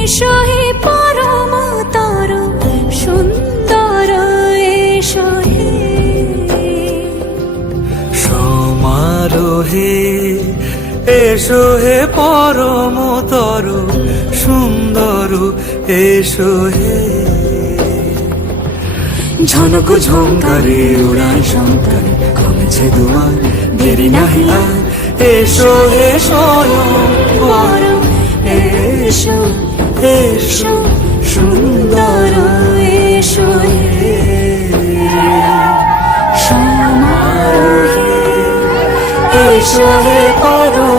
এসো হে পরমতর সুন্দর এসো হে সমারোহে এসো হে পরমতর সুন্দর এসো হে ঝনক ঝঙ্কারে উড়ায় শঙ্কারে কমেছে দুয়ার দেরি নাহি আর এসো হে স্বয়ং পরম এসো এসো সুন্দর এসো হে সমারোহে এসো হে পরম